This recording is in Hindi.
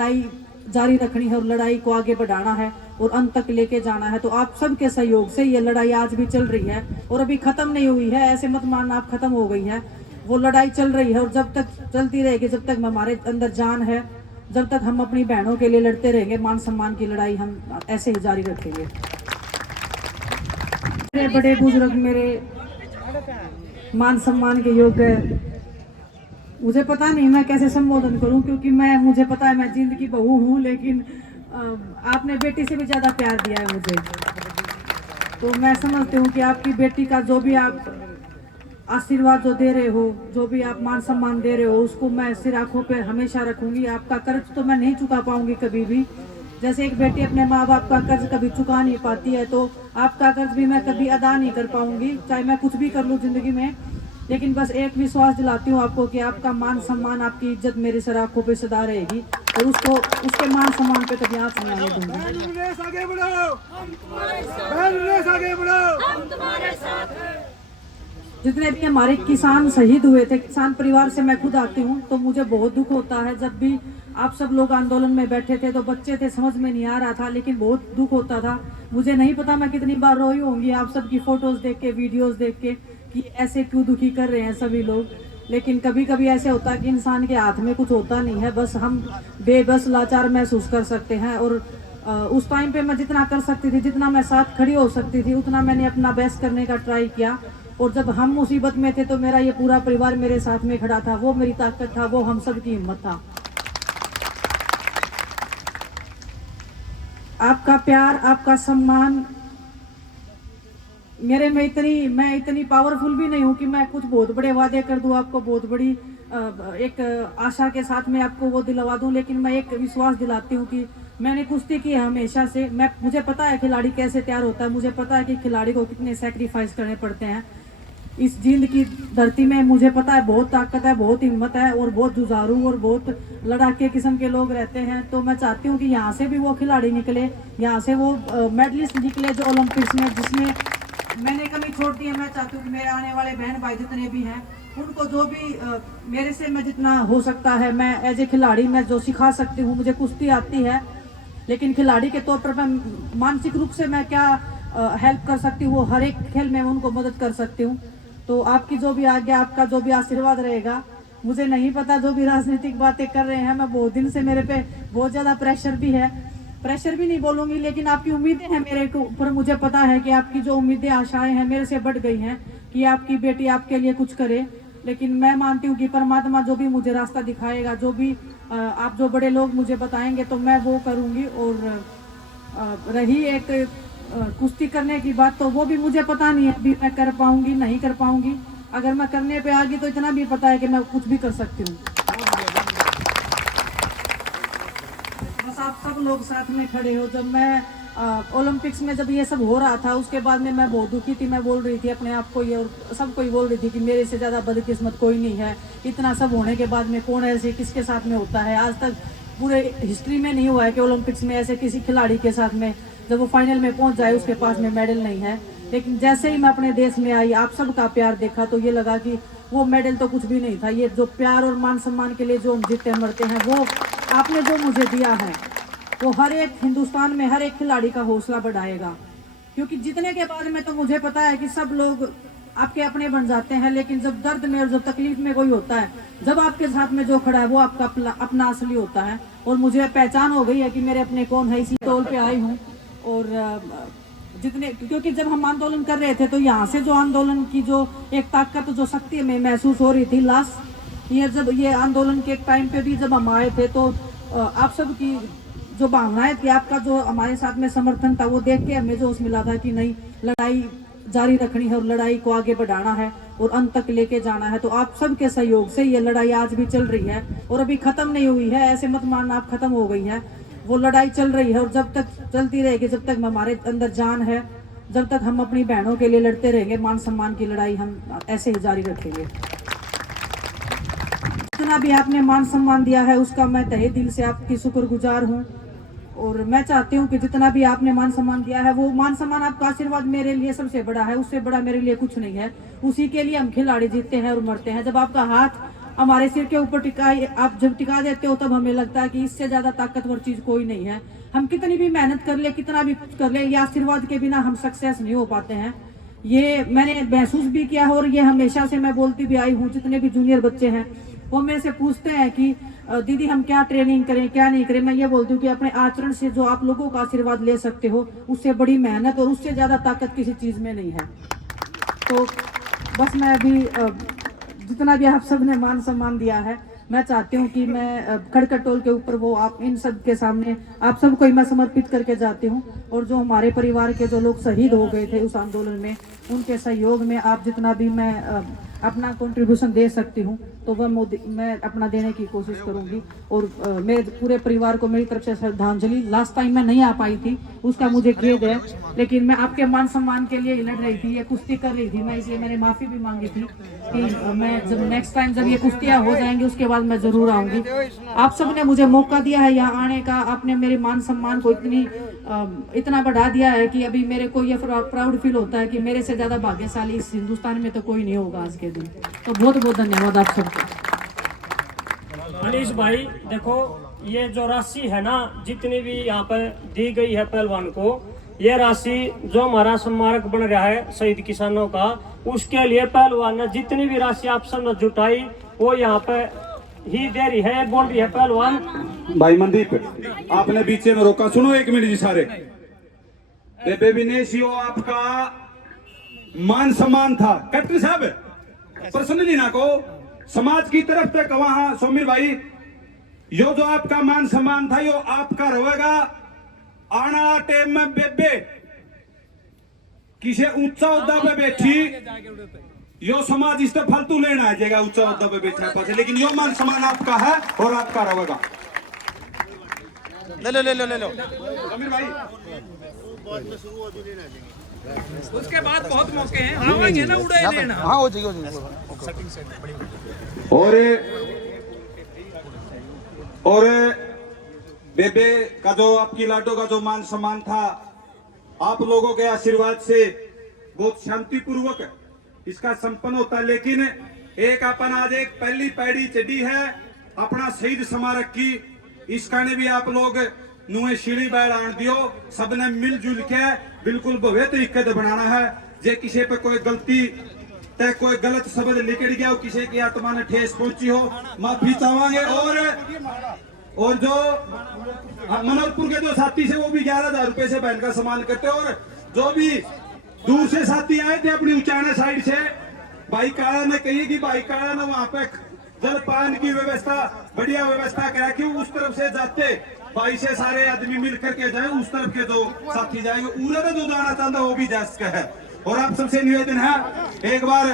लड़ाई जारी रखनी है और लड़ाई को आगे बढ़ाना है और अंत तक लेके जाना है। तो आप सबके सहयोग से ये लड़ाई आज भी चल रही है और अभी खत्म नहीं हुई है। ऐसे मत मानना आप खत्म हो गई है, वो लड़ाई चल रही है और जब तक चलती रहेगी, जब तक हमारे अंदर जान है, जब तक हम अपनी बहनों के लिए लड़ते रहेंगे, मान सम्मान की लड़ाई हम ऐसे ही जारी रखेंगे। मेरे बड़े बुजुर्ग मेरे मान सम्मान के योग्य है। मुझे पता नहीं मैं कैसे संबोधन करूं, क्योंकि मुझे पता है मैं जिंदगी बहू हूं, लेकिन आपने बेटी से भी ज्यादा प्यार दिया है मुझे। तो मैं समझती हूँ कि आपकी बेटी का जो भी आप आशीर्वाद जो दे रहे हो, जो भी आप मान सम्मान दे रहे हो, उसको मैं सिर आंखों पे हमेशा रखूंगी। आपका कर्ज तो मैं नहीं चुका पाऊंगी कभी भी। जैसे एक बेटी अपने माँ बाप का कर्ज कभी चुका नहीं पाती है, तो आपका कर्ज भी मैं कभी अदा नहीं कर पाऊंगी, चाहे मैं कुछ भी कर लूँ जिंदगी में। लेकिन बस एक विश्वास दिलाती हूँ आपको कि आपका मान सम्मान, आपकी इज्जत मेरी सर आंखों पे सदा रहेगी और उसके मान सम्मान पे कभी आँच नहीं आने दूंगी। जितने भी हमारे किसान शहीद हुए थे, किसान परिवार से मैं खुद आती हूँ, तो मुझे बहुत दुख होता है। जब भी आप सब लोग आंदोलन में बैठे थे तो बच्चे थे, समझ में नहीं आ रहा था, लेकिन बहुत दुख होता था। मुझे नहीं पता मैं कितनी बार रोई होंगी आप सबकी फोटोज देख के, वीडियोस देख के, कि ऐसे क्यों दुखी कर रहे हैं सभी लोग। लेकिन कभी कभी ऐसे होता है कि इंसान के हाथ में कुछ होता नहीं है, बस हम बेबस लाचार महसूस कर सकते हैं। और उस टाइम पे मैं जितना कर सकती थी, जितना मैं साथ खड़ी हो सकती थी, उतना मैंने अपना बेस्ट करने का ट्राई किया। और जब हम मुसीबत में थे तो मेरा ये पूरा परिवार मेरे साथ में खड़ा था, वो मेरी ताकत था, वो हम सब की हिम्मत था। आपका प्यार, आपका सम्मान मैं इतनी पावरफुल भी नहीं हूँ कि मैं कुछ बहुत बड़े वादे कर दूं आपको, बहुत बड़ी एक आशा के साथ में आपको वो दिलवा दूं। लेकिन मैं एक विश्वास दिलाती हूँ कि मैंने कुश्ती की है हमेशा से। मुझे पता है खिलाड़ी कैसे तैयार होता है, मुझे पता है कि खिलाड़ी को कितने सैक्रिफाइस करने पड़ते हैं इस जींद की धरती में। मुझे पता है बहुत ताकत है, बहुत हिम्मत है और बहुत जुझारू और बहुत लड़ाके किस्म के लोग रहते हैं। तो मैं चाहती हूँ कि यहाँ से भी वो खिलाड़ी निकले, यहाँ से वो मेडलिस्ट निकले जो ओलंपिक्स में, जिसमें मैंने कमी छोड़ दी है। मैं चाहती हूँ कि मेरे आने वाले बहन भाई जितने भी हैं, उनको जो भी मेरे से मैं जितना हो सकता है, मैं एज ए खिलाड़ी मैं जो सिखा सकती हूँ। मुझे कुश्ती आती है, लेकिन खिलाड़ी के तौर पर मैं मानसिक रूप से मैं क्या हेल्प कर सकती हूँ, वो हर एक खेल में उनको मदद कर सकती हूँ। तो आपकी जो भी आज्ञा, आपका जो भी आशीर्वाद रहेगा। मुझे नहीं पता जो भी राजनीतिक बातें कर रहे हैं, मैं बहुत दिन से मेरे पे बहुत ज़्यादा प्रेशर भी नहीं बोलूंगी, लेकिन आपकी उम्मीदें हैं मेरे ऊपर। मुझे पता है कि आपकी जो उम्मीदें, आशाएं हैं मेरे से बढ़ गई हैं कि आपकी बेटी आपके लिए कुछ करे। लेकिन मैं मानती हूँ कि परमात्मा जो भी मुझे रास्ता दिखाएगा, जो भी आप जो बड़े लोग मुझे बताएंगे, तो मैं वो करूँगी। और रही एक कुश्ती करने की बात, तो वो भी मुझे पता नहीं है अभी मैं कर पाऊंगी नहीं कर पाऊंगी। अगर मैं करने पे आ गई तो इतना भी पता है कि मैं कुछ भी कर सकती हूँ। बस आप सब लोग साथ में खड़े हो। जब मैं ओलंपिक्स में जब ये सब हो रहा था, उसके बाद में मैं बहुत दुखी थी। मैं बोल रही थी अपने आप को ये, और सबको ही बोल रही थी कि मेरे से ज़्यादा बदकिस्मत कोई नहीं है। इतना सब होने के बाद में कौन ऐसे किसके साथ में होता है? आज तक पूरे हिस्ट्री में नहीं हुआ है कि ओलंपिक्स में ऐसे किसी खिलाड़ी के साथ में जब वो फाइनल में पहुंच जाए उसके पास में मेडल नहीं है। लेकिन जैसे ही मैं अपने देश में आई, आप सबका प्यार देखा, तो ये लगा कि वो मेडल तो कुछ भी नहीं था। ये जो प्यार और मान सम्मान के लिए जो हम जीते मरते हैं, वो आपने जो मुझे दिया है, वो हर एक हिंदुस्तान में हर एक खिलाड़ी का हौसला बढ़ाएगा। क्योंकि जीतने के बाद में तो मुझे पता है कि सब लोग आपके अपने बन जाते हैं, लेकिन जब दर्द में और जब तकलीफ में कोई होता है, जब आपके साथ में जो खड़ा है वो आपका अपना असली होता है। और मुझे पहचान हो गई है कि मेरे अपने कौन है, इसी तौर पे आई हूँ। और क्योंकि जब हम आंदोलन कर रहे थे, तो यहाँ से जो आंदोलन की जो एक ताकत, जो शक्ति में महसूस हो रही थी लास्ट ईयर, जब ये आंदोलन के टाइम पे भी जब हम आए थे, तो आप सब की जो भावनाएं थी, आपका जो हमारे साथ में समर्थन था, वो देख के हमें जोश मिला था कि नहीं, लड़ाई जारी रखनी है और लड़ाई को आगे बढ़ाना है और अंत तक लेके जाना है। तो आप सबके सहयोग से ये लड़ाई आज भी चल रही है और अभी खत्म नहीं हुई है। ऐसे मत मानना आप खत्म हो गई है, वो लड़ाई चल रही है और जब तक चलती रहेगी, जब तक हमारे अंदर जान है, जब तक हम अपनी बहनों के लिए लड़ते रहेंगे, मान सम्मान की लड़ाई हम ऐसे ही जारी रखेंगे। जितना भी आपने मान सम्मान दिया है, उसका मैं तहे दिल से आपकी शुक्रगुजार हूँ। और मैं चाहती हूँ कि जितना भी आपने मान सम्मान दिया है, वो मान सम्मान, आपका आशीर्वाद मेरे लिए सबसे बड़ा है। उससे बड़ा मेरे लिए कुछ नहीं है। उसी के लिए हम खिलाड़ी जीतते हैं और मरते हैं। जब आपका हाथ हमारे सिर के ऊपर टिकाई आप जब टिका देते हो तब हमें लगता है कि इससे ज्यादा ताकतवर चीज कोई नहीं है। हम कितनी भी मेहनत कर ले, कितना भी कुछ कर ले, ये आशीर्वाद के बिना हम सक्सेस नहीं हो पाते हैं। ये मैंने महसूस भी किया है और ये हमेशा से मैं बोलती भी आई हूँ। जितने भी जूनियर बच्चे हैं वो मेरे से पूछते हैं कि दीदी हम क्या ट्रेनिंग करें क्या नहीं करें। मैं ये बोलती हूँ कि अपने आचरण से जो आप लोगों का आशीर्वाद ले सकते हो, उससे बड़ी मेहनत और उससे ज्यादा ताकत किसी चीज में नहीं है। तो बस मैं अभी जितना भी आप सब ने मान सम्मान दिया है, मैं चाहती हूँ कि मैं खड़कर टोल के ऊपर वो आप इन सब के सामने आप सबको मैं समर्पित करके जाती हूँ। और जो हमारे परिवार के जो लोग शहीद हो गए थे उस आंदोलन में, उनके सहयोग में आप जितना भी मैं अपना कंट्रीब्यूशन दे सकती हूँ तो वह मैं अपना देने की कोशिश करूंगी। और मेरे पूरे परिवार को मेरी तरफ से श्रद्धांजलि। लास्ट टाइम मैं नहीं आ पाई थी, उसका मुझे खेद है, लेकिन मैं आपके मान सम्मान के लिए लड़ रही थी, ये कुश्ती कर रही थी मैं, इसलिए मैंने माफी भी मांगी थी कि मैं जब नेक्स्ट टाइम जब ये कुश्तियाँ हो जाएंगी उसके बाद मैं जरूर आऊंगी। आप सब ने मुझे मौका दिया है यहाँ आने का, आपने मेरे मान सम्मान को इतना बढ़ा दिया है कि अभी मेरे को ये प्राउड फील होता है कि मेरे से ज्यादा भाग्यशाली इस हिंदुस्तान में तो कोई नहीं होगा आज के दिन। तो बहुत बहुत धन्यवाद आप सबको। अनीश भाई देखो, ये जो राशि है ना जितनी भी यहाँ पर दी गई है पहलवान को, ये राशि जो हमारा स्मारक बन रहा है शहीद किसानों का, उसके लिए पहलवान ने जितनी भी राशि आप सब ने जुटाई वो यहाँ पे ही दे रही है। बोल रही है पहलवान भाई मनदीप, आपने बीचे में रोका, सुनो एक मिनट जी सारे। बेबे विनेश, यो आपका मान सम्मान था कैप्टन साहब, पर्सनली ना को समाज की तरफ तक वहां सोमिर भाई, यो जो आपका मान सम्मान था यो आपका रहेगा। आना टाइम में बेबे किसी ऊंचा उद्दा पे बैठी, यो समाज इस तरह फालतू लेना आ जाएगा ऊंचा उद्दा पे बैठा है, लेकिन यो मान सम्मान आपका है और आपका रहेगा। ले लो सोमिर भाई, उसके बाद बहुत मौके हैं, आवांगे ना उड़े लेना। हाँ हो जाएगी। और बेबे का जो आपकी लाडो का जो मान सम्मान था, आप लोगों के आशीर्वाद से बहुत शांतिपूर्वक इसका संपन्न होता है। लेकिन एक अपन आज एक पहली पैड़ी चढ़ी है अपना शहीद स्मारक की, इसका ने भी आप लोग नुए सीढ़ी बैठ आन दियो, सबने मिलजुल के बिल्कुल भव्य तरीके से बनाना है। जे किसी पे कोई गलती तय कोई गलत शब्द निकल गया हो, किसी की आत्मा ने ठेस पहुंची हो, माफी चाहेंगे। और जो मनोरपुर के जो साथी से वो भी 11,000 रुपए से बहन का सम्मान करते हैं। और जो भी दूर से साथी आए थे अपनी उचाना साइड से, भाई काला ने कही कि भाई काला ने वहां पे जलपान की व्यवस्था बढ़िया व्यवस्था करा कि उस तरफ से जाते भाई से सारे आदमी मिल करके जाए, उस तरफ के जो साथी जाएंगे, उन्हें जो जाना चाहता वो भी जा सके है। और आप सबसे निवेदन है एक बार